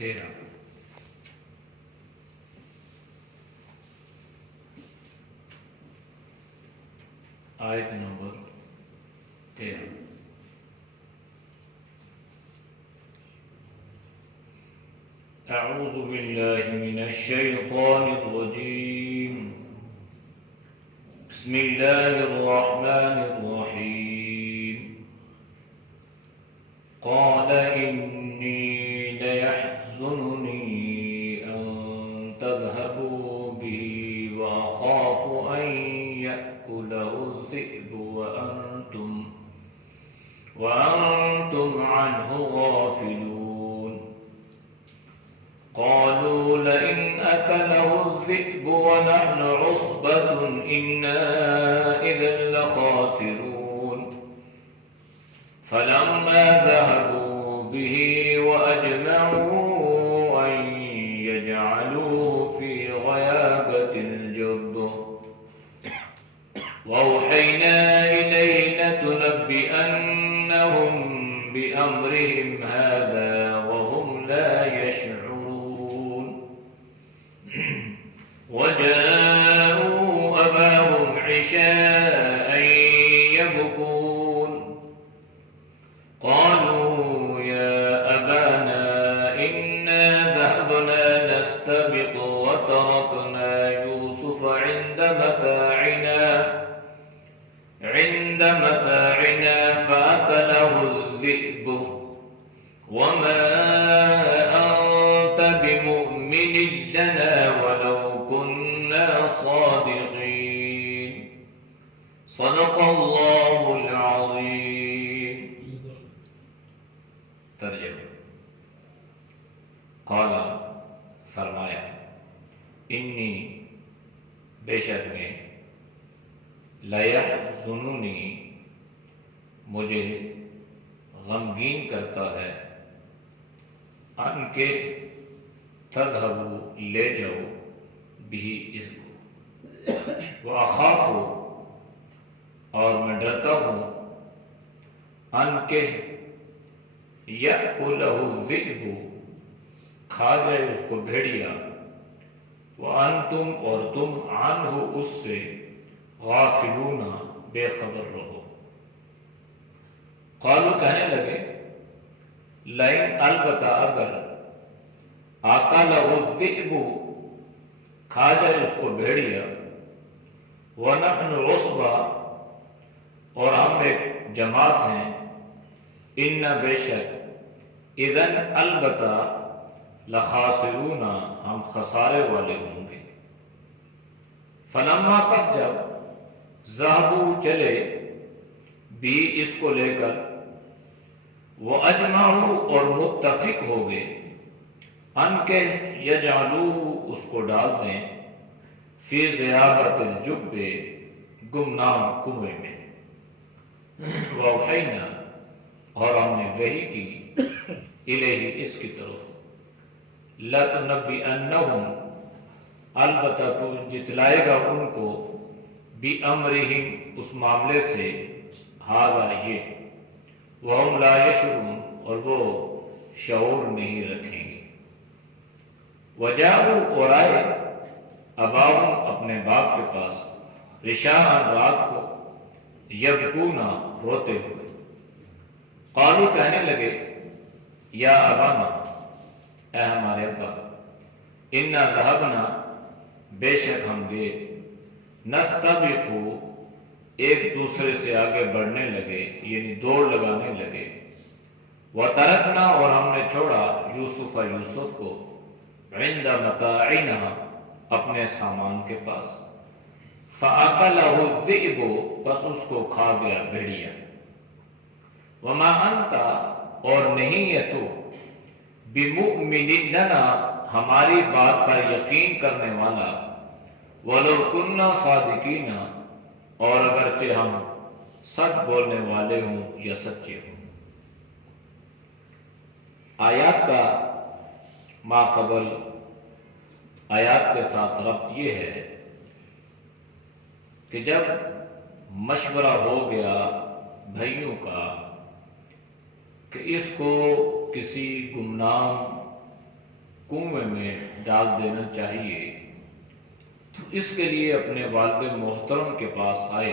13 آیت نمبر 13 اعوذ باللہ من الشیطان الرجیم بسم اللہ الرحمن الرحیم قال انی ليحزنني أن تذهبوا به وأخاف أن يأكله الذئب وأنتم عنه غافلون قالوا لئن أكله الذئب ونحن عصبة إنا إذا لخاسرون فلما ذهبوا به وأجمعوا أن يجعلوه في غيابة الجب وأوحينا إليه لتنبئنهم بأمرهم هذا وهم لا يشعرون وجاءوا أباهم عشاء يبكون قالوا يا أبانا إنا ذهبنا نستبق وتركنا يوسف عند متاعنا فأكله الذئب وما أنت بمؤمن لنا ولو كنا صادقين صدق الله العظيم. ترجمہ قال فرمایا انی بے شک میں لیحزننی مجھے غمگین کرتا ہے ان کے تذہبوا لے جاؤ بھی اس کو وأخاف اور میں ڈرتا ہوں ان کے یأکلہ الذئب کھا جائے اس کو بھیڑیا وانتم اور تم عنہ اس سے غافلون بے خبر رہو. قالوا کہنے لگے لئن البتہ اگر آکلہ الذئب کھا جائے اس کو بھیڑیا ونحن عصبہ اور ہم ایک جماعت ہیں ان بے شک اذن البتہ لخاسرون ہم خسارے والے ہوں گے. فلما پس جب ذهبوا چلے بھی اس کو لے کر وہ اجمعوا اور متفق ہو گئے ان کے یجعلوا اس کو ڈال دیں فی غیابت الجب گمنام کنویں میں وأوحینا اور ہم نے وحی کی الیہ اس کی طرف لَتُنَبِّئَنَّهُمْ البتہ تو جتلائے گا ان کو بِأَمْرِهِمْ اس معاملے سے ہاذا یہ وَهُمْ لَا يَشْعُرُونَ اور وہ شعور نہیں رکھیں گے. وَجَاءُوا اور آئے اباہم اپنے باپ کے پاس عشاءً رات کو یبکون روتے ہوئے. قالوا کہنے لگے یا ابانا اے ہمارے ابا انا ذهبنا بے شک ہم گئے نستبق ایک دوسرے سے آگے بڑھنے لگے یعنی دوڑ لگانے لگے وترکنا اور ہم نے چھوڑا یوسف کو عند متاعنا اپنے سامان کے پاس فأکلہ الذئب بس اس کو کھا گیا بھیڑیا وما انت اور نہیں ہے تو بمؤمن لنا ہماری بات پر یقین کرنے والا ولو کنا صادقین اور اگرچہ ہم سچ بولنے والے ہوں یا سچے ہوں. آیات کا ما قبل آیات کے ساتھ ربط یہ ہے کہ جب مشورہ ہو گیا بھائیوں کا کہ اس کو کسی گمنام کنویں میں ڈال دینا چاہیے، تو اس کے لیے اپنے والد محترم کے پاس آئے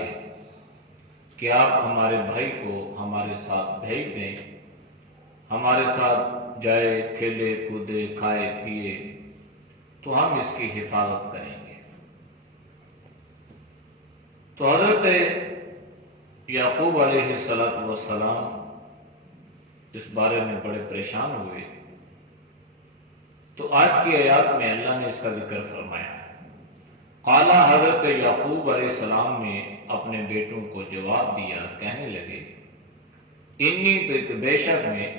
کہ آپ ہمارے بھائی کو ہمارے ساتھ بھیج دیں، ہمارے ساتھ جائے، کھیلے کودے، کھائے پیے، تو ہم اس کی حفاظت کریں گے۔ تو حضرت یعقوب علیہ السلام اس بارے میں بڑے پریشان ہوئے۔ تو آج کی آیات میں اللہ نے اس کا ذکر فرمایا۔ قال، حضرت یعقوب علیہ السلام نے اپنے بیٹوں کو جواب دیا، کہنے لگے، انی بے شک میں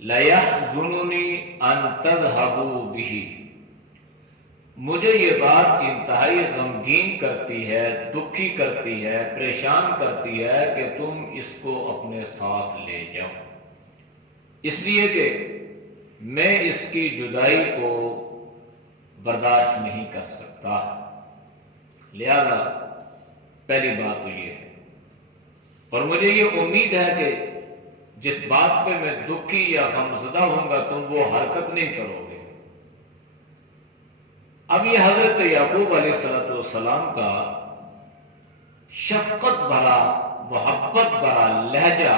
لیحزننی ان تذهبوا به، مجھے یہ بات انتہائی غمگین کرتی ہے، دکھی کرتی ہے، پریشان کرتی ہے کہ تم اس کو اپنے ساتھ لے جاؤ، اس لیے کہ میں اس کی جدائی کو برداشت نہیں کر سکتا۔ لہذا پہلی بات تو یہ ہے، اور مجھے یہ امید ہے کہ جس بات پہ میں دکھی یا غمزدہ ہوں گا تم وہ حرکت نہیں کرو گے۔ اب یہ حضرت یعقوب علیہ السلام کا شفقت بھرا، محبت بھرا لہجہ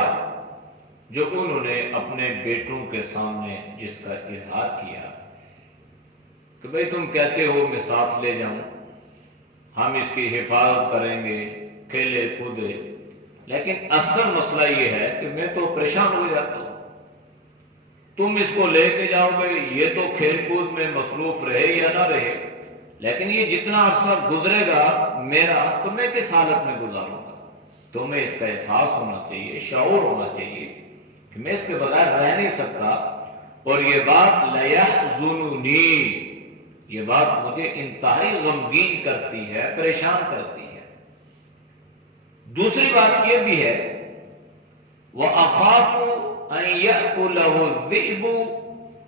جو انہوں نے اپنے بیٹوں کے سامنے جس کا اظہار کیا کہ بھئی تم کہتے ہو میں ساتھ لے جاؤں، ہم اس کی حفاظت کریں گے، کھیلے کودے، لیکن اصل مسئلہ یہ ہے کہ میں تو پریشان ہو جاتا ہوں، تم اس کو لے کے جاؤ گے، یہ تو کھیل کود میں مصروف رہے یا نہ رہے، لیکن یہ جتنا عرصہ گزرے گا میرا تو میں کس حالت میں گزاروں گا؟ تمہیں اس کا احساس ہونا چاہیے، شعور ہونا چاہیے کہ میں اس کے بغیر رہ نہیں سکتا، اور یہ بات لیحزننی، یہ بات مجھے انتہائی غمگین کرتی ہے، پریشان کرتی ہے۔ دوسری بات یہ بھی ہے، وَأَخَافُ أَن يَأْكُلَهُ الذِّئْبُ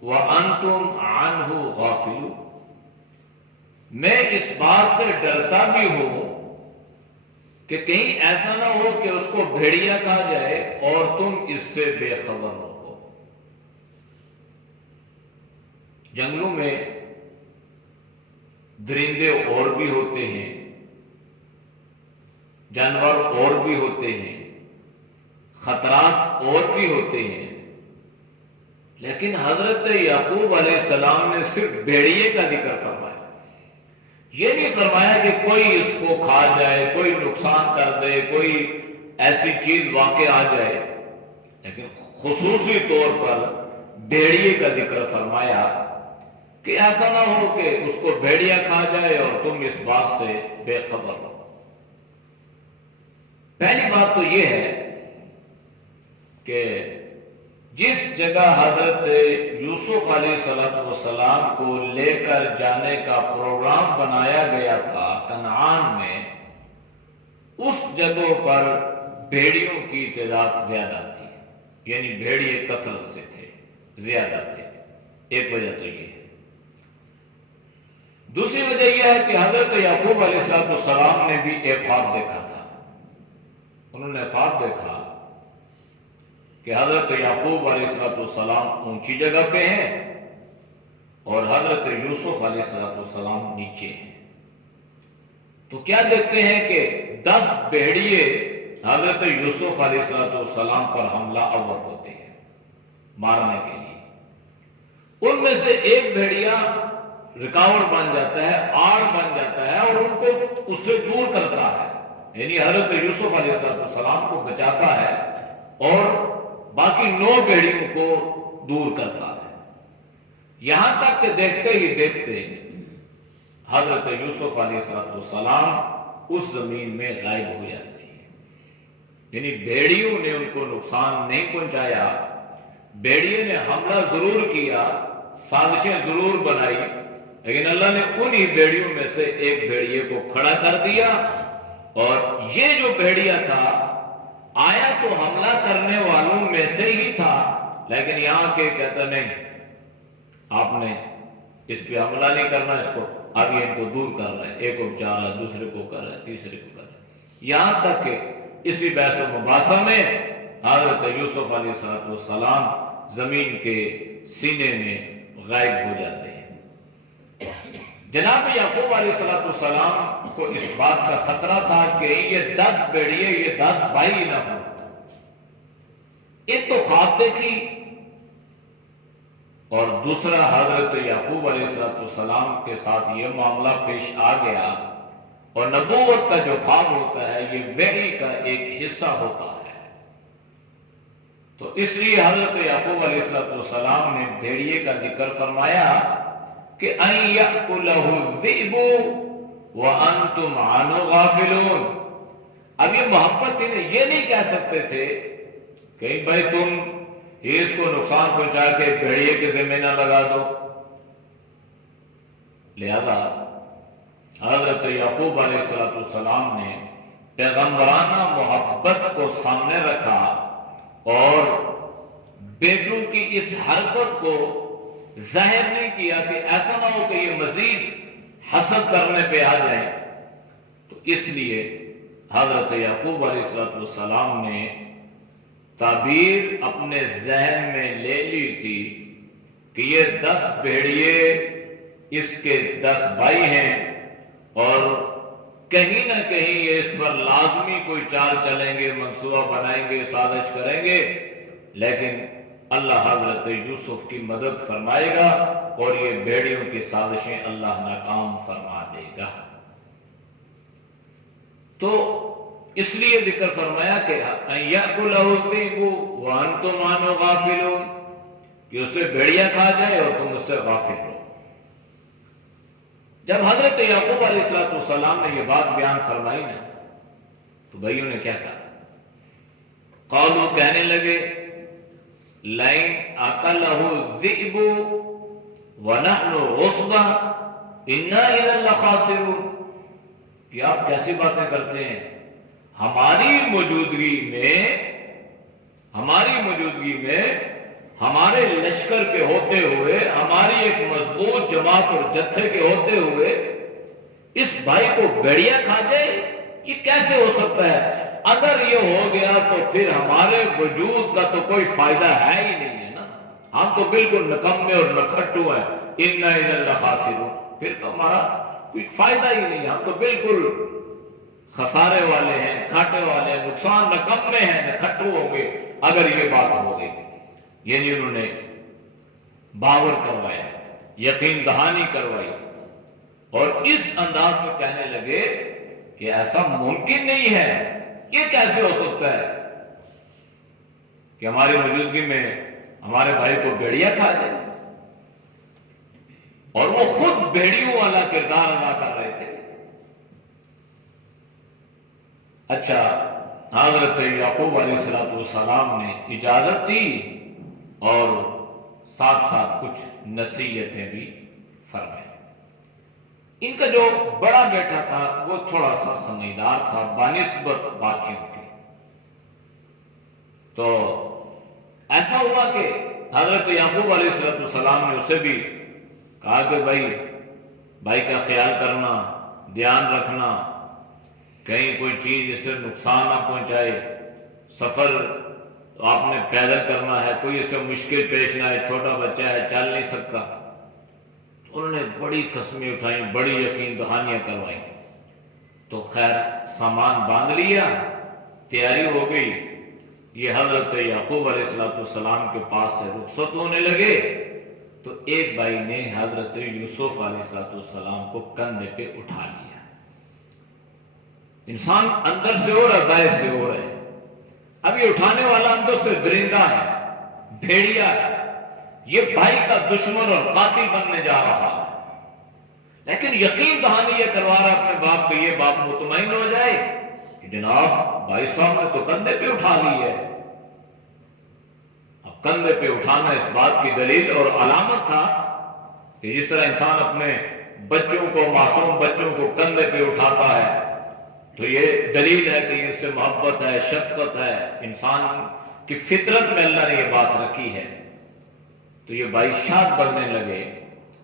وَأَنْتُمْ عَنْهُ غَافِلُونَ، میں اس بات سے ڈرتا بھی ہوں کہ کہیں ایسا نہ ہو کہ اس کو بھیڑیا کھا جائے اور تم اس سے بے خبر رہو۔ جنگلوں میں درندے اور بھی ہوتے ہیں، جانور اور بھی ہوتے ہیں، خطرات اور بھی ہوتے ہیں، لیکن حضرت یعقوب علیہ السلام نے صرف بھیڑیے کا ذکر فرمایا، یہ نہیں فرمایا کہ کوئی اس کو کھا جائے، کوئی نقصان کر دے، کوئی ایسی چیز واقع آ جائے، لیکن خصوصی طور پر بھیڑیے کا ذکر فرمایا کہ ایسا نہ ہو کہ اس کو بھیڑیا کھا جائے اور تم اس بات سے بے خبر ہو۔ پہلی بات تو یہ ہے کہ جس جگہ حضرت یوسف علیہ السلام کو لے کر جانے کا پروگرام بنایا گیا تھا کنعان میں، اس جگہ پر بھیڑیوں کی تعداد زیادہ تھی، یعنی بھیڑیے کثرت سے تھے، زیادہ تھے، ایک وجہ تو یہ ہے۔ دوسری وجہ یہ ہے کہ حضرت یعقوب علیہ السلام نے بھی ایک خواب دیکھا تھا۔ انہوں نے خواب دیکھا کہ حضرت یعقوب علیہ السلام اونچی جگہ پہ ہیں اور حضرت یوسف علیہ السلام نیچے ہیں۔ تو کیا دیکھتے ہیں کہ 10 بھیڑیے حضرت یوسف علیہ السلام پر حملہ آور ہوتے ہیں مارنے کے لیے۔ ان میں سے ایک بھیڑیا رکاوٹ بن جاتا ہے، آڑ بن جاتا ہے اور ان کو اس سے دور کرتا ہے، یعنی حضرت یوسف علیہ السلام کو بچاتا ہے اور باقی 9 بھیڑیوں کو دور کرتا ہے، یہاں تک کہ دیکھتے ہی دیکھتے حضرت یوسف علیہ السلام اس زمین میں غائب ہو جاتے ہیں۔ یعنی بھیڑیوں نے ان کو نقصان نہیں پہنچایا، بھیڑیے نے حملہ ضرور کیا، سازشیں ضرور بنائی، لیکن اللہ نے انہی بھیڑیوں میں سے ایک بھیڑیے کو کھڑا کر دیا، اور یہ جو بھیڑیا تھا آیا تو حملہ کرنے والوں میں سے ہی تھا، لیکن یہاں کے کہتا نہیں، آپ نے اس پہ حملہ نہیں کرنا، اس کو ابھی ان کو دور کر رہے ہیں، ایک کو بچا رہا ہے، دوسرے کو کر رہا ہے، تیسرے کو کر رہا ہے، یہاں تک کہ اسی بحث و مباحثہ میں حضرت یوسف علیہ السلام زمین کے سینے میں غائب ہو جاتے ہیں۔ جناب یعقوب علیہ السلام کو اس بات کا خطرہ تھا کہ یہ 10 بیڑیے، یہ 10 بھائی نہ ہو۔ ایک تو خواب دیکھی، اور دوسرا حضرت یعقوب علیہ السلام کے ساتھ یہ معاملہ پیش آ گیا، اور نبوت کا جو خواب ہوتا ہے یہ وحی کا ایک حصہ ہوتا ہے، تو اس لیے حضرت یعقوب علیہ السلام نے بھیڑیے کا ذکر فرمایا کہ ان یأکلہ الذئب وانتم عنہ غافلون۔ اب یہ محبت تھی، یہ نہیں کہہ سکتے تھے کہ بھائی تم اس کو نقصان پہنچا کے بھیڑیے کے ذمہ نہ لگا دو۔ لہذا حضرت یعقوب علیہ السلام نے پیغمبرانہ محبت کو سامنے رکھا اور بیٹوں کی اس حرکت کو ظاہر نہیں کیا کہ ایسا نہ ہو کہ یہ مزید حسد کرنے پہ آ جائیں، تو اس لیے حضرت یعقوب علیہ السلام نے تعبیر اپنے ذہن میں لے لی تھی کہ یہ 10 بھیڑیے اس کے 10 بھائی ہیں، اور کہیں نہ کہیں یہ اس پر لازمی کوئی چال چلیں گے، منصوبہ بنائیں گے، سازش کریں گے، لیکن اللہ حضرت یوسف کی مدد فرمائے گا اور یہ بھیڑیوں کی سازشیں اللہ ناکام فرما دے گا۔ تو اس لیے ذکر فرمایا کہ ان یأکلہ الذئب وانتم عنہ غافلون، کہ اسے بھیڑیا کھا جائے اور تم اس سے غافل ہو۔ جب حضرت یعقوب علیہ السلام نے یہ بات بیان فرمائی نا، تو بھائیوں نے کیا کہا؟ قالوا، کہنے لگے، لئن اکلہ الذئب ونحن عصبہ انا اذا لخاسرون، کہ آپ کیسی باتیں کرتے ہیں؟ ہماری موجودگی میں ہمارے لشکر کے ہوتے ہوئے، ہماری ایک مضبوط جماعت اور جتھے کے ہوتے ہوئے اس بھائی کو بھیڑیا کھا جائے، یہ کیسے ہو سکتا ہے؟ اگر یہ ہو گیا تو پھر ہمارے وجود کا تو کوئی فائدہ ہے ہی نہیں ہے نا، ہم تو بالکل نکمے اور نکھٹو ہیں، انا اذا لخاسرون، پھر تو ہمارا کوئی فائدہ ہی نہیں، ہم تو بالکل خسارے والے ہیں، گھاٹے والے ہیں، نقصان نکمے ہیں، نکھٹو ہوں گے اگر یہ بات ہو گئی۔ یعنی انہوں نے باور کروایا، یقین دہانی کروائی، اور اس انداز سے کہنے لگے کہ ایسا ممکن نہیں ہے، یہ کیسے ہو سکتا ہے کہ ہماری موجودگی میں ہمارے بھائی کو بھیڑیا کھا جائے؟ اور وہ خود بھیڑیوں والا کردار ادا کر رہے تھے۔ اچھا، حضرت یعقوب علیہ السلام نے اجازت دی اور ساتھ ساتھ کچھ نصیحتیں بھی فرمائی۔ ان کا جو بڑا بیٹا تھا وہ تھوڑا سا سمجھدار تھا بنسبت باقیوں کے، تو ایسا ہوا کہ حضرت یعقوب علیہ السلام نے اسے بھی کہا کہ بھائی کا خیال کرنا، دھیان رکھنا، کہیں کوئی چیز اسے نقصان نہ پہنچائے، سفر آپ نے پیدل کرنا ہے، کوئی اسے مشکل پیش نہ آئے، چھوٹا بچہ ہے، چل نہیں سکتا۔ انہوں نے بڑی قسمیں اٹھائیں، بڑی یقین دہانیاں کروائیں، تو خیر سامان باندھ لیا، تیاری ہو گئی، یہ حضرت یعقوب علیہ السلام کے پاس سے رخصت ہونے لگے، تو ایک بھائی نے حضرت یوسف علیہ السلام کو کندھے پہ اٹھا لیا۔ انسان اندر سے ہو رہا ہے، باہر سے ہو رہا ہے، اب یہ اٹھانے والا اندر سے درندہ ہے، بھیڑیا ہے، یہ بھائی کا دشمن اور قاتل بننے جا رہا ہے، لیکن یقین دہانی یہ کروا رہا ہے اپنے باپ کو، یہ باپ مطمئن ہو جائے کہ جناب بھائی صاحب نے تو کندھے پہ اٹھا لی ہے۔ اب کندھے پہ اٹھانا اس بات کی دلیل اور علامت تھا کہ جس طرح انسان اپنے بچوں کو، معصوم بچوں کو کندھے پہ اٹھاتا ہے، تو یہ دلیل ہے کہ اس سے محبت ہے، شفقت ہے، انسان کی فطرت میں اللہ نے یہ بات رکھی ہے۔ تو یہ بھائی شاد بننے لگے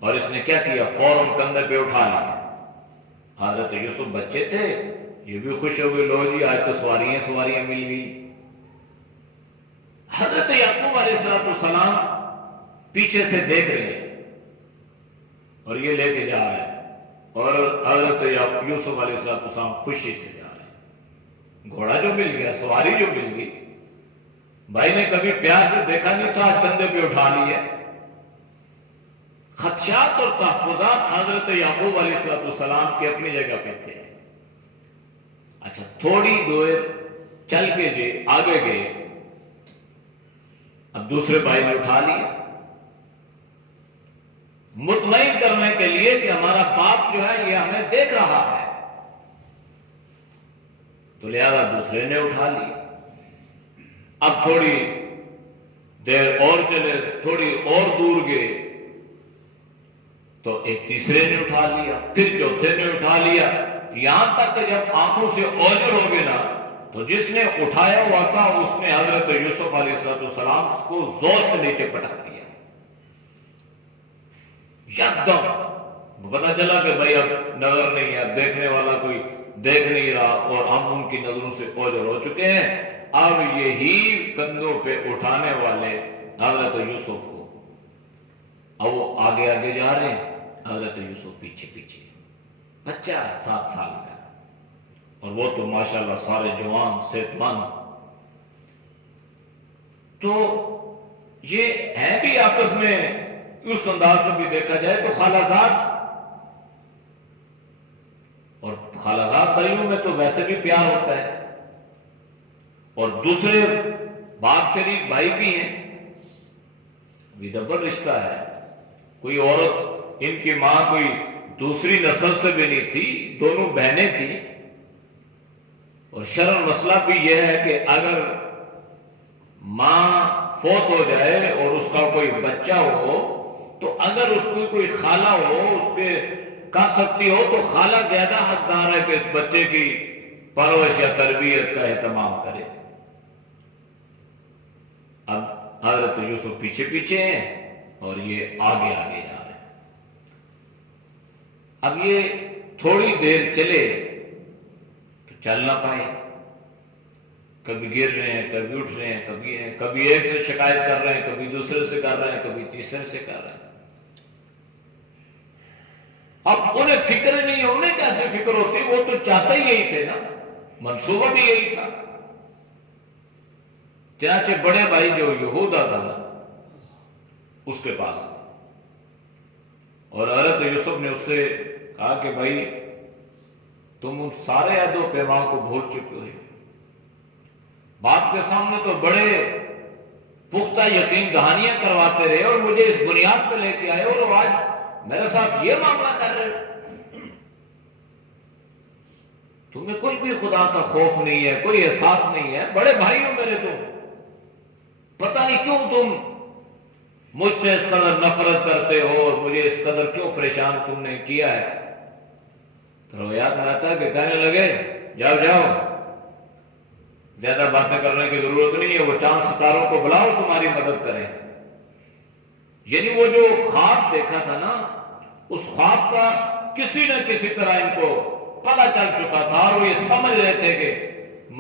اور اس نے کیا کیا، فوراً کندھے پہ اٹھا لیا۔ حضرت یوسف بچے تھے، یہ بھی خوش ہو گئے، لو جی آج تو سواریاں مل گئی۔ حضرت یعقوب علیہ السلام پیچھے سے دیکھ رہے ہیں اور یہ لے کے جا رہے ہیں، اور حضرت یوسف علیہ السلام خوشی سے جا رہے ہیں۔ گھوڑا جو مل گیا، سواری جو مل گئی، بھائی نے کبھی پیار سے دیکھا نہیں تھا، کندھے پہ اٹھا لیا۔ خدشات اور تحفظات حضرت یعقوب علیہ السلام کے اپنی جگہ پہ تھے۔ اچھا، تھوڑی دور چل کے آگے گئے، اب دوسرے بھائی نے اٹھا لیا، مطمئن کرنے کے لیے کہ ہمارا باپ جو ہے یہ ہمیں دیکھ رہا ہے، تو لہذا دوسرے نے اٹھا لیا۔ اب تھوڑی دیر اور چلے، تھوڑی اور دور گئے تو ایک تیسرے نے اٹھا لیا، پھر چوتھے نے اٹھا لیا، یہاں تک کہ جب آنکھوں سے اوجھل ہو گئے نا، تو جس نے اٹھایا ہوا تھا اس نے حضرت یوسف علیہ السلام کو زور سے نیچے پٹک دیا۔ یکدم پتا چلا کہ بھائی اب نظر نہیں ہے، دیکھنے والا کوئی دیکھ نہیں رہا، اور ہم ان کی نظروں سے اوجھل ہو چکے ہیں۔ اب یہی کندھوں پہ اٹھانے والے حضرت یوسف کو، اب وہ آگے آگے جا رہے ہیں، حضرت یوسف پیچھے پیچھے، بچہ 7 سال کا، اور وہ تو ماشاءاللہ سارے جوان صحت مند۔ تو یہ ہے بھی آپس میں اس انداز سے بھی دیکھا جائے تو خالازاد، اور خالازاد بھائیوں میں تو ویسے بھی پیار ہوتا ہے، اور دوسرے باپ شریک بھائی بھی ہیں، بھی ڈبل رشتہ ہے۔ کوئی عورت، ان کی ماں کوئی دوسری نسل سے بھی نہیں تھی، دونوں بہنیں تھیں، اور شرعاً مسئلہ بھی یہ ہے کہ اگر ماں فوت ہو جائے اور اس کا کوئی بچہ ہو تو اگر اس کو کوئی خالہ ہو اس پہ کر سکتی ہو تو خالہ زیادہ حقدار ہے کہ اس بچے کی پرورش یا تربیت کا اہتمام کرے۔ اب حضرت یوسف پیچھے پیچھے ہیں اور یہ آگے آگے جا رہے ہیں۔ اب یہ تھوڑی دیر چلے تو چل نہ پائے، کبھی گر رہے ہیں، کبھی اٹھ رہے ہیں، کبھی ایک سے شکایت کر رہے ہیں، کبھی دوسرے سے کر رہے ہیں، کبھی تیسرے سے کر رہے ہیں۔ اب انہیں فکر نہیں ہے، انہیں کیسے فکر ہوتی؟ وہ تو چاہتے ہی یہی تھے نا، منصوبہ بھی یہی تھا۔ چنانچہ بڑے بھائی جو یہودا تھا نا، اس کے پاس، اور حضرت یوسف نے اس سے کہا کہ بھائی تم ان سارے عہد و پیمان کو بھول چکے ہو، باپ کے سامنے تو بڑے پختہ یقین دہانیاں کرواتے رہے اور مجھے اس بنیاد پہ لے کے آئے اور آج میرے ساتھ یہ معاملہ کر رہے ہو۔ تمہیں کوئی بھی خدا کا خوف نہیں ہے، کوئی احساس نہیں ہے، بڑے بھائی ہو میرے، تم پتہ نہیں کیوں تم مجھ سے اس قدر نفرت کرتے ہو اور مجھے اس قدر کیوں پریشان تم نے کیا ہے۔ تو روایات میں آتا ہے کہ کہنے لگے جاؤ جاؤ، زیادہ باتیں کرنے کی ضرورت نہیں ہے، وہ چاند ستاروں کو بلاؤ تمہاری مدد کریں۔ یعنی وہ جو خواب دیکھا تھا نا، اس خواب کا کسی نہ کسی طرح ان کو پتہ چل چکا تھا، اور وہ یہ سمجھ رہے تھے کہ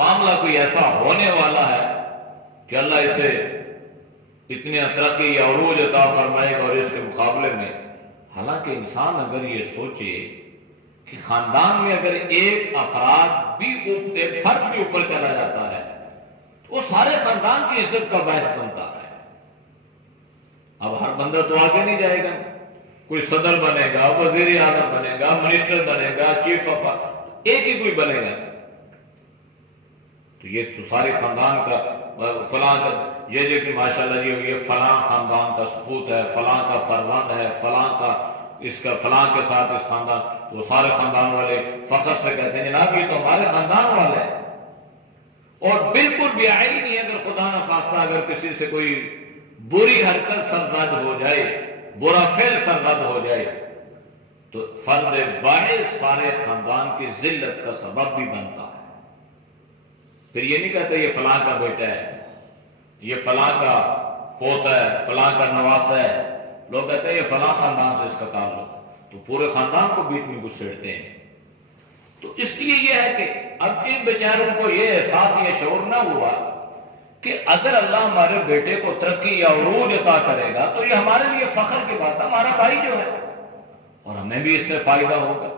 معاملہ کوئی ایسا ہونے والا ہے کہ اللہ اسے اتنی ترقی یا عروج عطا فرمائے گا۔ اور اس کے مقابلے میں حالانکہ انسان اگر یہ سوچے کہ خاندان میں اگر ایک افراد بھی ایک فرد بھی اوپر چلا جاتا ہے تو وہ سارے خاندان کی عزت کا باعث بنتا ہے۔ اب ہر بندہ تو آگے نہیں جائے گا، کوئی صدر بنے گا، وزیر اعظم بنے گا، منسٹر بنے گا، چیف آف، ایک ہی کوئی بنے گا، تو یہ تو سارے خاندان کا فلاں کا یہ جو کہ ماشاءاللہ یہ فلاں خاندان کا سپوت ہے، فلاں کا فرزند ہے، فلاں کا اس کا فلاں کے ساتھ اس خاندان، وہ سارے خاندان والے فخر سے کہتے ہیں جناب یہ تو ہمارے خاندان والے ہیں۔ اور بالکل بھی آئی نہیں، اگر خدا نہ خواستہ اگر کسی سے کوئی بری حرکت سرزد ہو جائے، برا فعل سرزد ہو جائے تو فرد واحد سارے خاندان کی ذلت کا سبب بھی بنتا ہے۔ پھر یہ نہیں کہتے یہ فلاں کا بیٹا ہے، یہ فلاں کا پوتا ہے، فلاں کا نواسا ہے، لوگ کہتے ہیں یہ فلاں خاندان سے اس کا تعلق ہے، تو پورے خاندان کو بیچ میں گھسیڑتے ہیں۔ تو اس لیے یہ ہے کہ اب ان بیچاروں کو یہ احساس یہ شعور نہ ہوا کہ اگر اللہ ہمارے بیٹے کو ترقی یا عروج عطا کرے گا تو یہ ہمارے لیے فخر کی بات ہے، ہمارا بھائی جو ہے اور ہمیں بھی اس سے فائدہ ہوگا.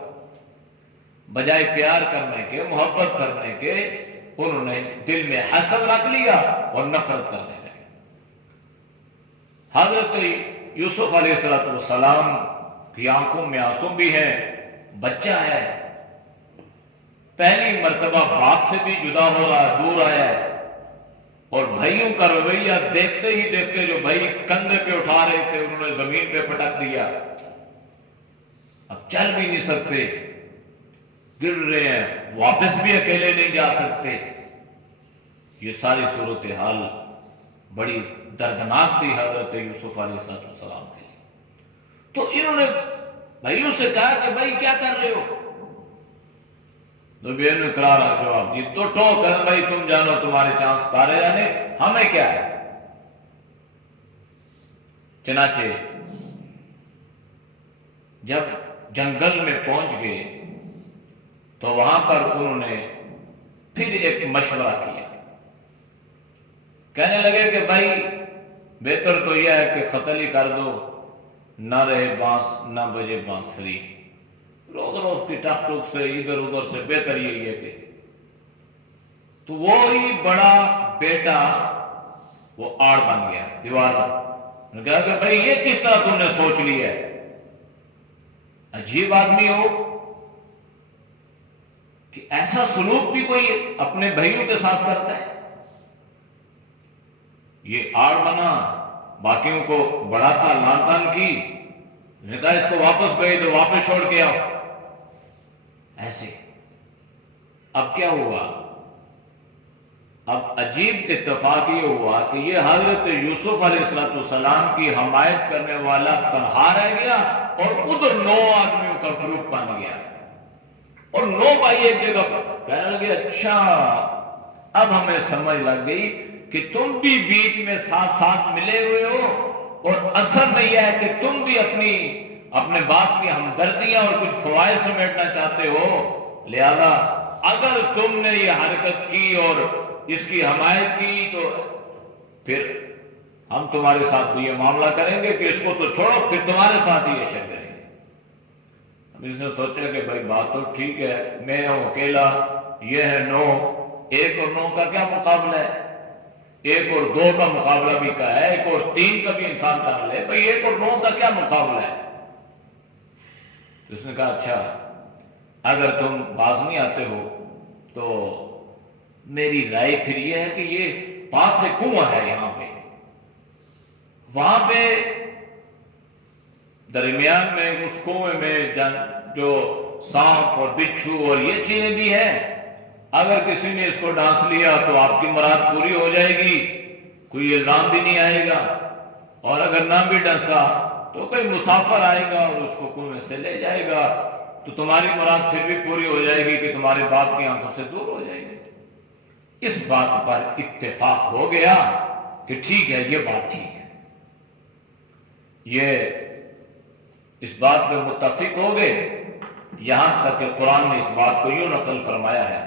بجائے پیار کرنے کے، محبت کرنے کے، انہوں نے دل میں حسد رکھ لیا اور نفرت کرنے لگے. حضرت یوسف علیہ السلام کی آنکھوں میں آنسو بھی ہے، بچہ ہے، پہلی مرتبہ باپ سے بھی جدا ہو رہا، دور آیا ہے، اور بھائیوں کا رویہ دیکھتے ہی دیکھتے جو بھائی کندھے پہ اٹھا رہے تھے انہوں نے زمین پہ پٹک دیا، اب چل بھی نہیں سکتے، گر رہے ہیں، واپس بھی اکیلے نہیں جا سکتے. یہ ساری صورتحال بڑی دردناک تھی حضرت یوسف علیہ السلام کے. تو انہوں نے بھائیوں سے کہا کہ بھائی کیا کر رہے ہو؟ تو بے نے کرارا جواب دی، تو ٹوک کر بھائی تم جانو تمہارے چانس تارے جانے، ہمیں کیا ہے. چنانچہ جب جنگل میں پہنچ گئے تو وہاں پر انہوں نے پھر ایک مشورہ کیا. کہنے لگے کہ بھائی بہتر تو یہ ہے کہ قتل ہی کر دو، نہ رہے بانس نہ بجے بانسری. روز روز کی ٹک ٹک سے ادھر ادھر سے بہتر یہی ہے کہ. تو وہی بڑا بیٹا وہ آڑ بن گیا، دیوار بن. کہا کہ بھائی یہ کس طرح تم نے سوچ لی ہے، عجیب آدمی ہو کہ ایسا سلوک بھی کوئی اپنے بھائیوں کے ساتھ کرتا ہے. یہ آڑ بنا، باقیوں کو بڑا تھا، لان تان کی، نے کہا اس کو واپس بھیج دو، واپس چھوڑ کے آؤ. ایسے اب کیا ہوا؟ اب عجیب اتفاق یہ ہوا کہ یہ حضرت یوسف علیہ السلام کی حمایت کرنے والا تنہا رہ گیا اور ادھر 9 آدمیوں کا گروپ بن گیا، اور 9 بھائی ایک جگہ پر. کہنے لگے اچھا اب ہمیں سمجھ لگ گئی کہ تم بھی بیچ میں ساتھ ساتھ ملے ہوئے ہو، اور اصل میں یہ ہے کہ تم بھی اپنے باپ کی ہمدردیاں اور کچھ فوائد سمیٹنا چاہتے ہو. لہذا اگر تم نے یہ حرکت کی اور اس کی حمایت کی تو پھر ہم تمہارے ساتھ بھی یہ معاملہ کریں گے کہ اس کو تو چھوڑو، پھر تمہارے ساتھ ہی یہ شر کریں گے. اب اس نے سوچا کہ بھائی بات تو ٹھیک ہے، میں ہوں اکیلا، یہ ہے 9، 1 اور 9 کا کیا مقابلہ ہے، 1 اور 2 کا مقابلہ بھی کا ہے، 1 اور 3 کا بھی انسان کر لے، بھائی 1 اور 9 کا کیا مقابلہ ہے. اس نے کہا اچھا اگر تم باز نہیں آتے ہو تو میری رائے پھر یہ ہے کہ یہ پاس سے کنواں ہے یہاں پہ، وہاں پہ درمیان میں اس کنویں میں جو سانپ اور بچھو اور یہ چیزیں بھی ہیں، اگر کسی نے اس کو ڈانس لیا تو آپ کی مراد پوری ہو جائے گی، کوئی الزام بھی نہیں آئے گا، اور اگر نہ بھی ڈنسا تو کوئی مسافر آئے گا اور اس کو کنویں سے لے جائے گا، تو تمہاری مراد پھر بھی پوری ہو جائے گی کہ تمہارے باپ کی آنکھوں سے دور ہو جائے گی. اس بات پر اتفاق ہو گیا کہ ٹھیک ہے، یہ بات ٹھیک ہے. یہ اس بات پہ متفق ہو گئے، یہاں تک کہ قرآن نے اس بات کو یوں نقل فرمایا ہے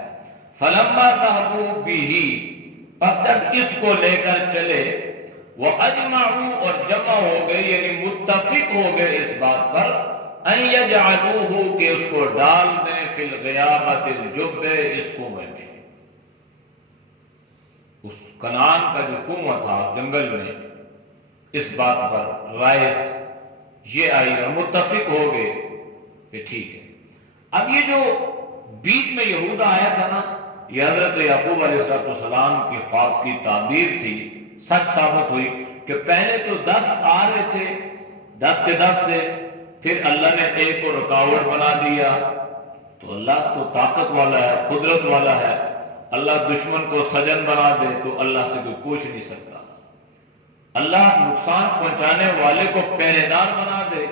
فَلَمَّا ذَهَبُوا بِهِ، پس جب اس کو لے کر چلے، وَأَجْمَعُوا، اور جمع ہو گئے یعنی متفق ہو گئے اس بات پر، أَن يَجْعَلُوهُ، کہ اس کو ڈال دیں، فِي الْغِيَابَةِ الْجُبِّ، اس کنویں میں. اس کنعان کا جو کنواں تھا جنگل میں، اس بات پر رائے یہ آئی اور متفق ہو گئے کہ ٹھیک ہے. اب یہ جو بیچ میں یہودا آیا تھا نا، یہ حضرت یعقوب علیہ السلام کی خواب کی تعبیر تھی، سچ ثابت ہوئی کہ پہلے تو 10 آ رہے تھے، 10 کے 10 تھے، پھر اللہ نے ایک کو رکاوٹ بنا دیا. تو اللہ تو طاقت والا ہے، قدرت والا ہے، اللہ دشمن کو سجن بنا دے تو اللہ سے کوئی پوچھ نہیں سکتا. اللہ نقصان پہنچانے والے کو پہرے دار بنا دے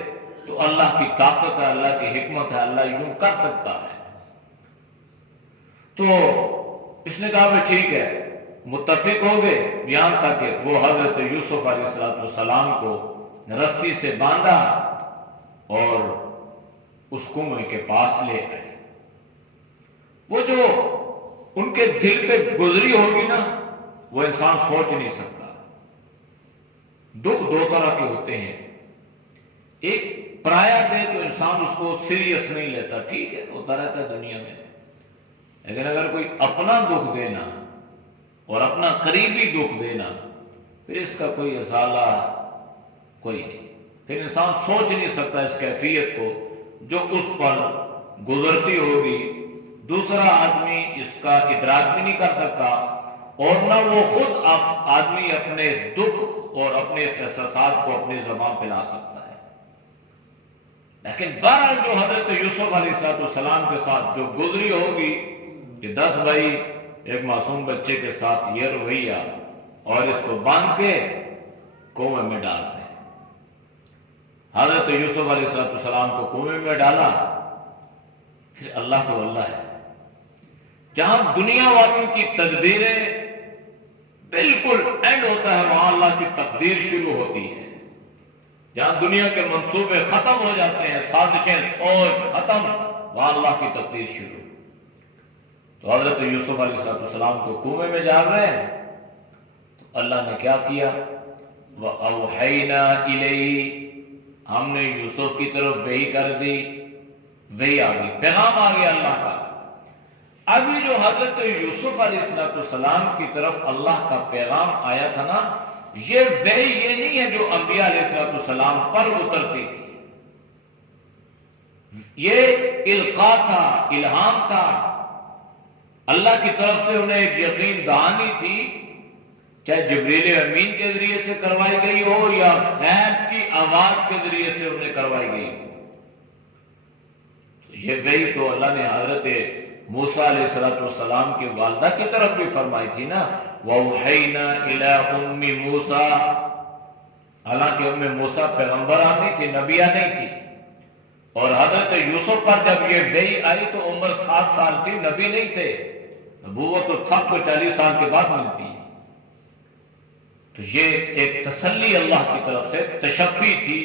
تو اللہ کی طاقت ہے، اللہ کی حکمت ہے، اللہ یوں کر سکتا ہے. تو اس نے کہا کہ ٹھیک ہے، متفق ہو گئے، یہاں تک کہ وہ حضرت یوسف علیہ السلام کو رسی سے باندھا اور اس کنویں کے پاس لے گئے. وہ جو ان کے دل پہ گزری ہوگی نا، وہ انسان سوچ نہیں سکتا. دکھ 2 طرح کے ہوتے ہیں، ایک پرایا دے تو انسان اس کو سیریس نہیں لیتا، ٹھیک ہے ہوتا رہتا ہے دنیا میں، لیکن اگر کوئی اپنا دکھ دینا اور اپنا قریبی دکھ دینا، پھر اس کا کوئی ازالہ کوئی نہیں، پھر انسان سوچ نہیں سکتا اس کیفیت کو جو اس پر گزرتی ہوگی، دوسرا آدمی اس کا ادراک بھی نہیں کر سکتا، اور نہ وہ خود آدمی اپنے اس دکھ اور اپنے اس احساسات کو اپنی زبان پہ لا سکتا ہے۔ لیکن بہرحال جو حضرت یوسف علیہ السلام کے ساتھ جو گزری ہوگی کہ 10 بھائی ایک معصوم بچے کے ساتھ یہ رویہ، اور اس کو باندھ کے کنویں میں ڈالتے ہیں۔ حضرت یوسف علیہ السلام کو کنویں میں ڈالا، پھر اللہ تو اللہ ہے، جہاں دنیا والوں کی تدبیریں بالکل اینڈ ہوتا ہے وہاں اللہ کی تقدیر شروع ہوتی ہے، جہاں دنیا کے منصوبے ختم ہو جاتے ہیں، سازشیں سوچ ختم، وہاں اللہ کی تقدیر شروع۔ تو حضرت یوسف علیہ السلام کو کنویں میں ڈال رہے ہیں، تو اللہ نے کیا کیا؟ وَأَوْحَيْنَا إِلَيْهِ، ہم نے یوسف کی طرف وحی کر دی، وحی آ گئی، پیغام آ گیا اللہ کا۔ ابھی جو حضرت یوسف علیہ السلام کی طرف اللہ کا پیغام آیا تھا نا، یہ وحی یہ نہیں ہے جو انبیاء علیہ السلام پر اترتی تھی، یہ القاء تھا، الہام تھا، اللہ کی طرف سے انہیں ایک یقین دہانی تھی، چاہے جبریل امین کے ذریعے سے کروائی گئی ہو یا غیب کی آواز کے ذریعے سے انہیں کروائی گئی ہو۔ یہ وحی تو اللہ نے حضرت موسیٰ علیہ السلام کی والدہ کی طرف بھی فرمائی تھی نا، وَأَوْحَيْنَا إِلَىٰ أُمِّ مُوسَىٰ، حالانکہ ام موسیٰ پیغمبرہ نہیں تھی، نبیہ نہیں تھی، اور حضرت یوسف پر جب یہ وحی آئی تو عمر 7 سال تھی، نبی نہیں تھے، نبوت تو سب کو 40 سال کے بعد ملتی ہے۔ تو یہ ایک تسلی اللہ کی طرف سے، تشفی تھی،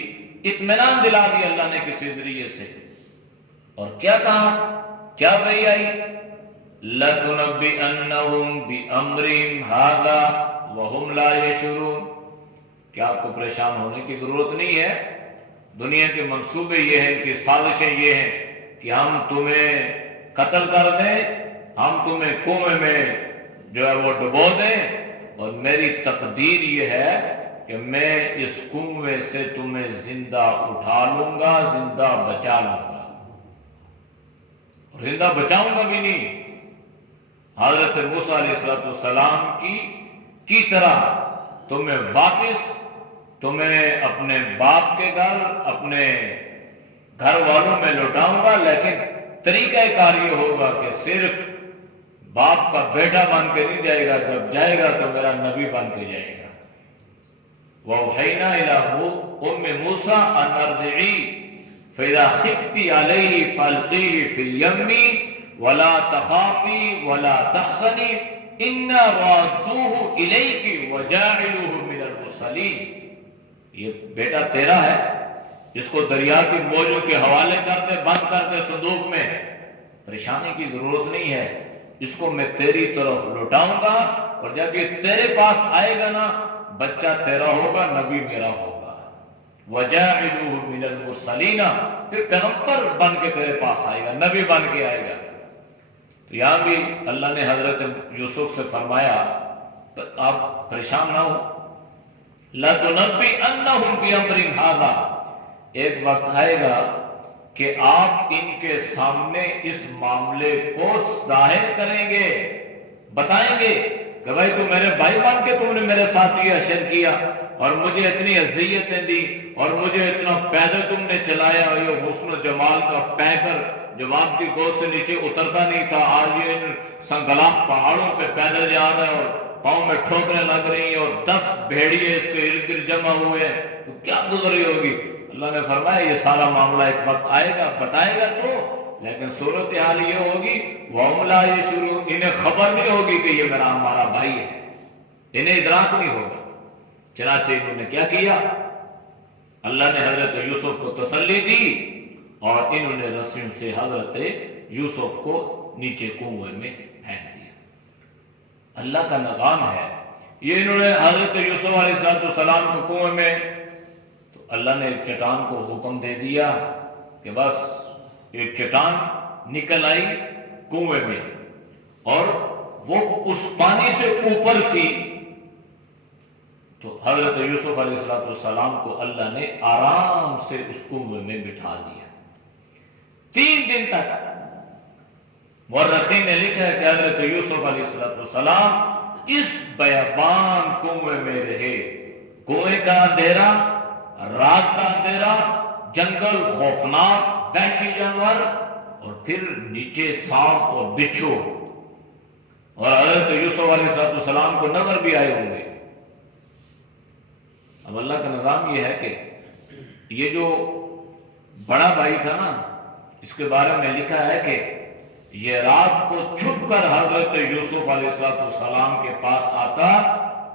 اطمینان دلا دی اللہ نے کسی ذریعے سے، اور کیا کہا، کیا وحی آئی؟ لَتُنَبِّئَنَّهُمْ بِأَمْرِهِمْ هَذَا وَهُمْ لَا يَشْعُرُونَ، کیا آپ کو پریشان ہونے کی ضرورت نہیں ہے، دنیا کے منصوبے یہ ہیں کہ سازشیں یہ ہیں کہ ہم تمہیں قتل کر دیں، ہم تمہیں کنویں میں جو ہے وہ ڈبو دیں، اور میری تقدیر یہ ہے کہ میں اس کنویں سے تمہیں زندہ اٹھا لوں گا، زندہ بچا لوں گا، زندہ بچاؤں گا بھی نہیں۔ حضرت موسیٰ علیہ السلام کی طرح تمہیں واپس، تمہیں اپنے باپ کے گھر، اپنے گھر والوں میں لوٹاؤں گا، لیکن طریقہ کار یہ ہوگا کہ صرف باپ کا بیٹا بن کے نہیں جائے گا، جب جائے گا تو میرا نبی بن کے جائے گا۔ وَأَوْحَيْنَا إِلَىٰ أُمِّ مُوسَىٰ أَنْ أَرْضِعِيهِ فَإِذَا خِفْتِ عَلَيْهِ فَأَلْقِيهِ فِي الْيَمِّ وَلَا تَخَافِي وَلَا تَحْزَنِي إِنَّا رَادُّوهُ إِلَيْكِ وَجَاعِلُوهُ مِنَ الْمُرْسَلِينَ، یہ بیٹا تیرا ہے، جس کو دریا کی موجوں کے حوالے کرتے، بند کرتے صندوق میں، پریشانی کی ضرورت نہیں ہے، اس کو میں تیری طرف لوٹاؤں گا، اور جب یہ تیرے پاس آئے گا نا، بچہ تیرا ہوگا، نبی میرا ہوگا، وَجَاعِلُوهُ مِنَ الْمُرْسَلِينَ، پھر پیغمبر بن کے تیرے پاس آئے گا، نبی بن کے آئے گا۔ تو یہاں بھی اللہ نے حضرت یوسف سے فرمایا آپ پریشان نہ ہو، لَتُنَبِّئَنَّهُمْ بِأَمْرٍ هَذَا، ایک وقت آئے گا کہ آپ ان کے سامنے اس معاملے کو ظاہر کریں گے، بتائیں گے کہ بھائی تو میرے بھائی بن کے تم نے میرے ساتھ یہ اشر کیا، اور مجھے اتنی اذیتیں دی، اور مجھے اتنا پیدل تم نے چلایا، یہ حسن و جمال کا پیکر جواب کی گود سے نیچے اترتا نہیں تھا، آج یہ ان سنگلاخ پہاڑوں پہ پیدل جا رہا ہے، اور پاؤں میں ٹھوکریں لگ رہی ہیں، اور 10 بھیڑیے اس کے ارد گرد جمع ہوئے ہیں، تو کیا گزری ہوگی؟ اللہ نے فرمایا یہ سارا معاملہ ایک وقت آئے گا، بتائے گا تو، لیکن صورتحال یہ ہوگی وَهُمْ لَا يَشْعُرُونَ، انہیں خبر نہیں ہوگی کہ یہ میرا ہمارا بھائی ہے، انہیں ادراک نہیں ہوگا۔ چنانچہ انہوں نے کیا کیا، اللہ نے حضرت یوسف کو تسلی دی، اور انہوں نے رسیوں سے حضرت یوسف کو نیچے کنویں میں پھینک دیا۔ اللہ کا نظام ہے یہ، انہوں نے حضرت یوسف علیہ السلام کو کنویں میں، تو اللہ نے ایک چٹان کو حکم دے دیا کہ بس ایک چٹان نکل آئی کنویں میں، اور وہ اس پانی سے اوپر تھی، تو حضرت یوسف علیہ السلام کو اللہ نے آرام سے اس کنویں میں بٹھا دیا 3 دن تک۔ مورخین نے لکھا ہے کہ حضرت یوسف علیہ السلام اس بیابان کنویں میں رہے، کنویں کا اندھیرا، رات کا اندھیرا، جنگل، خوفناک وحشی جانور، اور پھر نیچے سانپ اور بچھو، اور حضرت یوسف علیہ السلام کو نظر بھی آئے ہوں گے۔ اب اللہ کا نظام یہ ہے کہ یہ جو بڑا بھائی تھا نا، اس کے بارے میں لکھا ہے کہ یہ رات کو چھپ کر حضرت یوسف علیہ السلام کے پاس آتا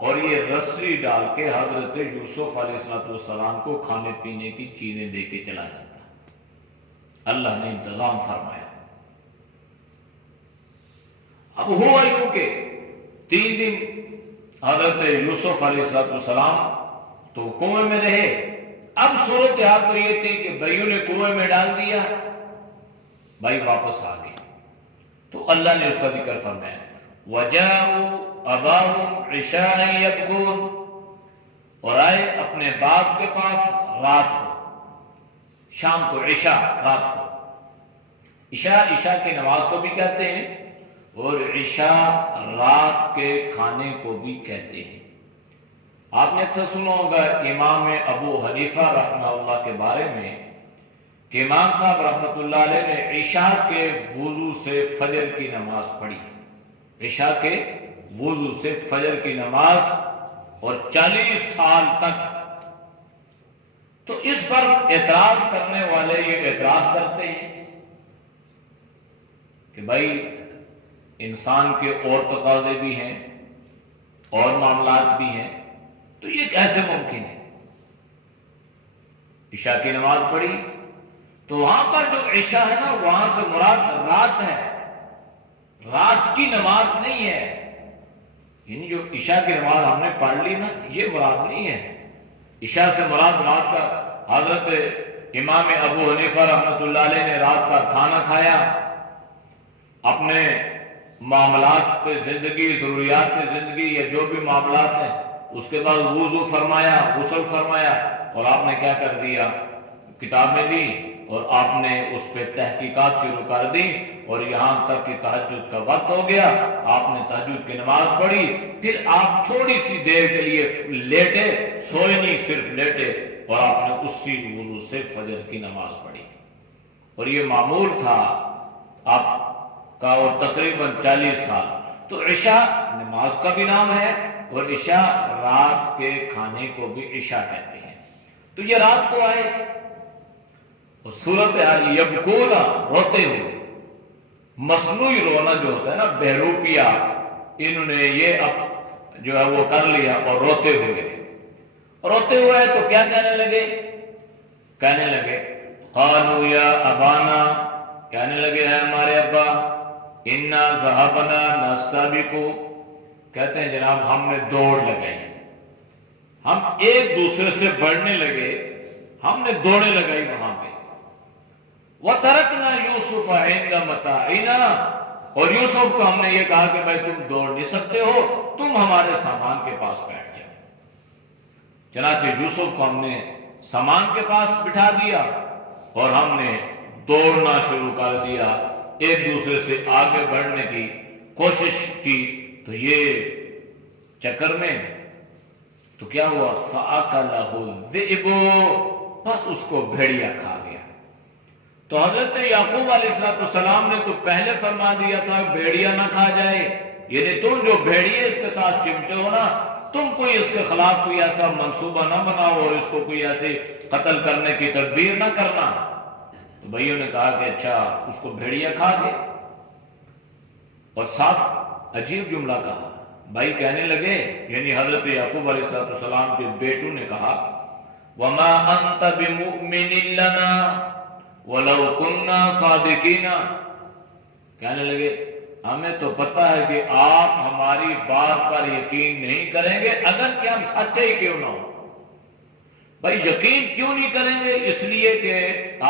اور یہ رسی ڈال کے حضرت یوسف علیہ السلام کو کھانے پینے کی چیزیں دے کے چلا جاتا۔ اللہ نے انتظام فرمایا۔ اب ہوا یوں کہ 3 دن حضرت یوسف علیہ السلام تو کنویں میں رہے۔ اب صورتحال تو یہ تھی کہ بھائیوں نے کنویں میں ڈال دیا، بھائی واپس آ گئے، تو اللہ نے اس کا ذکر فرمایا، وَجَاءُوا أَبَاهُمْ عِشَاءً يَبْكُونَ، اور آئے اپنے باپ کے پاس رات کو، شام کو، عشاء رات کو۔ عشاء کی نماز کو بھی کہتے ہیں، اور عشاء رات کے کھانے کو بھی کہتے ہیں۔ آپ نے اکثر سنا ہوگا امام ابو حنیفہ رحمہ اللہ کے بارے میں کہ امام صاحب رحمۃ اللہ علیہ نے عشاء کے وضو سے فجر کی نماز پڑھی، عشاء کے وضو سے فجر کی نماز، اور 40 سال تک۔ تو اس پر اعتراض کرنے والے یہ اعتراض کرتے ہیں کہ بھائی انسان کے اور تقاضے بھی ہیں اور معاملات بھی ہیں، تو یہ کیسے ممکن ہے؟ عشاء کی نماز پڑھی تو وہاں پر جو عشاء ہے نا، وہاں سے مراد رات ہے، رات کی نماز نہیں ہے۔ یعنی جو عشاء کی نماز ہم نے پڑھ لی نا، یہ مراد نہیں ہے۔ عشاء سے مراد رات کا، حضرت امام ابو حنیفہ رحمۃ اللہ علیہ نے رات کا کھانا کھایا، اپنے معاملات پہ زندگی، ضروریات پہ زندگی یا جو بھی معاملات ہیں، اس کے بعد وضو فرمایا، غسل فرمایا، اور آپ نے کیا کر دیا، کتابیں لی اور آپ نے اس پہ تحقیقات شروع کر دی، اور یہاں تک کہ تہجد کا وقت ہو گیا، آپ نے تہجد کی نماز پڑھی، پھر آپ تھوڑی سی دیر کے لیے لیٹے، سوئے نہیں، صرف لیٹے، اور آپ نے اسی وضو سے فجر کی نماز پڑھی۔ اور یہ معمول تھا آپ کا، اور تقریباً 40 سال۔ تو عشاء نماز کا بھی نام ہے، اور عشاء رات کے کھانے کو بھی عشاء کہتے ہیں۔ تو یہ رات کو آئے اور صورتحال یبکون، روتے ہوئے، مصنوعی رونا جو ہوتا ہے نا، بہروپیہ، انہوں نے یہ اب جو ہے وہ کر لیا، اور روتے ہوئے تو کیا کہنے لگے قالوا یا ابانا، کہنے لگے ہیں ہمارے ابا، انا ذهبنا نستبق، کہتے ہیں جناب ہم نے دوڑ لگائی، ہم ایک دوسرے سے بڑھنے لگے، ہم نے دوڑیں لگائی وہاں پہ۔ وَتَرَكْنَا يُوسُفَ عِنْدَ مَتَاعِنَا، اور یوسف کو ہم نے یہ کہا کہ بھائی تم دوڑ نہیں سکتے ہو، تم ہمارے سامان کے پاس بیٹھ جاؤ۔ چنانچہ یوسف کو ہم نے سامان کے پاس بٹھا دیا، اور ہم نے دوڑنا شروع کر دیا، ایک دوسرے سے آگے بڑھنے کی کوشش کی۔ تو یہ چکر میں تو کیا ہوا، فَأَكَلَهُ الذِّئْبُ، بس اس کو بھیڑیا کھا گیا۔ تو حضرت یعقوب علیہ السلام نے تو پہلے فرما دیا تھا بھیڑیا نہ کھا جائے، یعنی تم جو بھیڑیے اس کے ساتھ چمٹے ہو نا، تم کوئی اس کے خلاف کوئی ایسا منصوبہ نہ بناؤ اور اس کو کوئی ایسے قتل کرنے کی تدبیر نہ کرنا۔ تو بھائیوں نے کہا کہ اچھا اس کو بھیڑیا کھا گئے، اور ساتھ عجیب جملہ کہا، بھائی کہنے لگے، یعنی حضرت یعقوب علیہ السلام کے بیٹوں نے کہا، وَمَا أَنْتَ بِمُؤْمِنٍ لَنَا وَلَوْ كُنَّا صَادِقِينَ، کہنے لگے ہمیں تو پتہ ہے کہ آپ ہماری بات پر یقین نہیں کریں گے اگرچہ ہم سچے ہی کیوں نہ ہو۔ بھائی یقین کیوں نہیں کریں گے؟ اس لیے کہ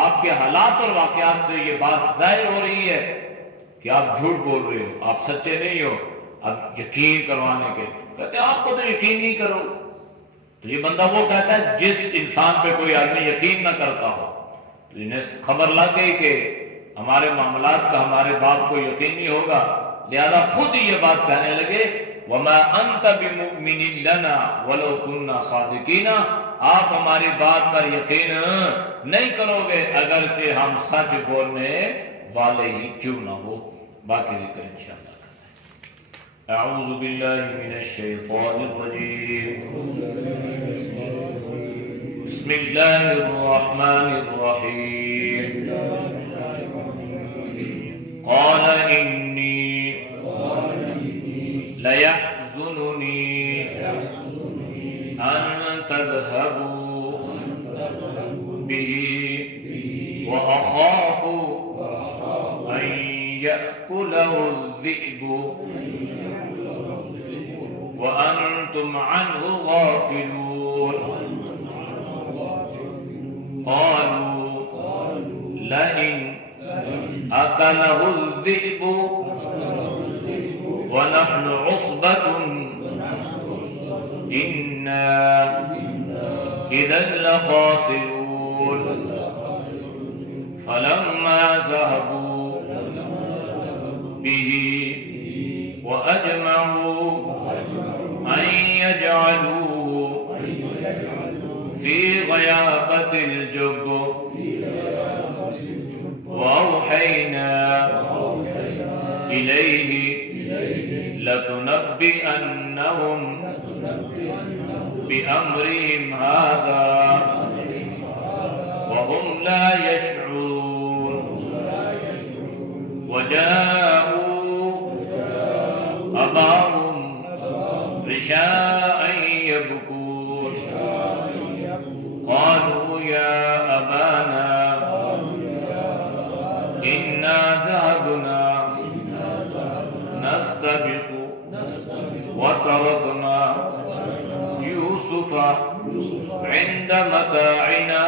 آپ کے حالات اور واقعات سے یہ بات ظاہر ہو رہی ہے کہ آپ جھوٹ بول رہے ہو، آپ سچے نہیں ہو۔ اب یقین کروانے کے کہتے ہیں آپ کو تو یقین نہیں کرو۔ تو یہ بندہ وہ کہتا ہے جس انسان پہ کوئی آدمی یقین نہ کرتا ہو، تو انہیں خبر لگ گئی کہ ہمارے معاملات کا ہمارے باپ کو یقین نہیں ہوگا، لہذا خود ہی یہ بات کہنے لگے وَمَا أَنْتَ بِمُؤْمِنٍ لَنَا وَلَوْ كُنَّا صَادِقِينَ، آپ ہماری بات پر یقین نہیں کرو گے اگرچہ ہم سچ بولنے والے ہی کیوں نہ ہو۔ باقی ذکر انشاءاللہ۔ اعوذ باللہ من الشیطان الرجیم، بسم اللہ الرحمن الرحیم۔ قال انی لیحزننی ان تذهبوا به واخاف ان یأکلہ الذئب وأنتم عنه غافلون۔ قالوا لئن أكله الذئب ونحن عصبة إنا إذا لخاسرون۔ فلما ذهبوا به وأجمعوا أن يجعلوه في غيابة الجب وأوحينا إليه لتنبئنهم بأمرهم هذا وهم لا يشعرون۔ وجاءوا أباهم عشاء يبكون، قالوا يا أبانا إنا ذهبنا نستبق وتركنا يوسف عند متاعنا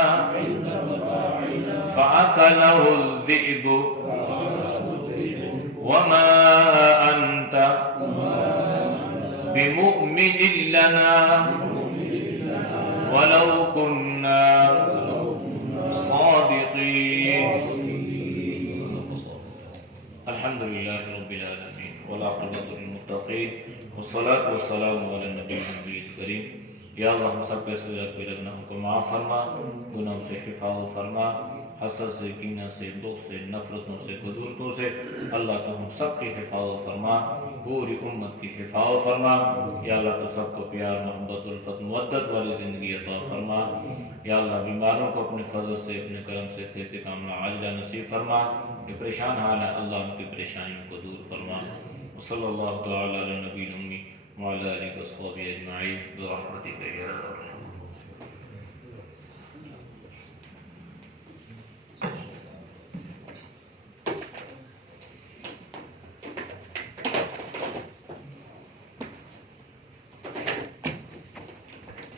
فأكله الذئب وما أنت بمؤمن لنا ولو كنا صادقين۔ الحمد للہ رب العالمین والعاقبۃ للمتقین والصلاۃ والسلام علی النبی النبی الکریم۔ یا اللہ ہم سب کے سجدہ پہ گناہوں کو معاف فرما، گناہوں سے حفاظت فرما، حسد سے، کینہ سے، بغض سے، نفرتوں سے، قدورتوں سے اللہ تو ہم سب کی حفاظت فرما، پوری امت کی حفاظت فرما۔ یا اللہ تو سب کو پیار، محبت، الفت، مودت والی زندگی عطا فرما۔ یا اللہ بیماروں کو اپنے فضل سے، اپنے کرم سے صحت کاملہ عاجلہ نصیب فرما۔ جو پریشان حال ہے اللہ ان کی پریشانیوں کو دور فرما۔ وصلی اللہ تعالی علی نبی الامی وعلی آلہ وصحبہ اجمعین برحمتک یا ارحم۔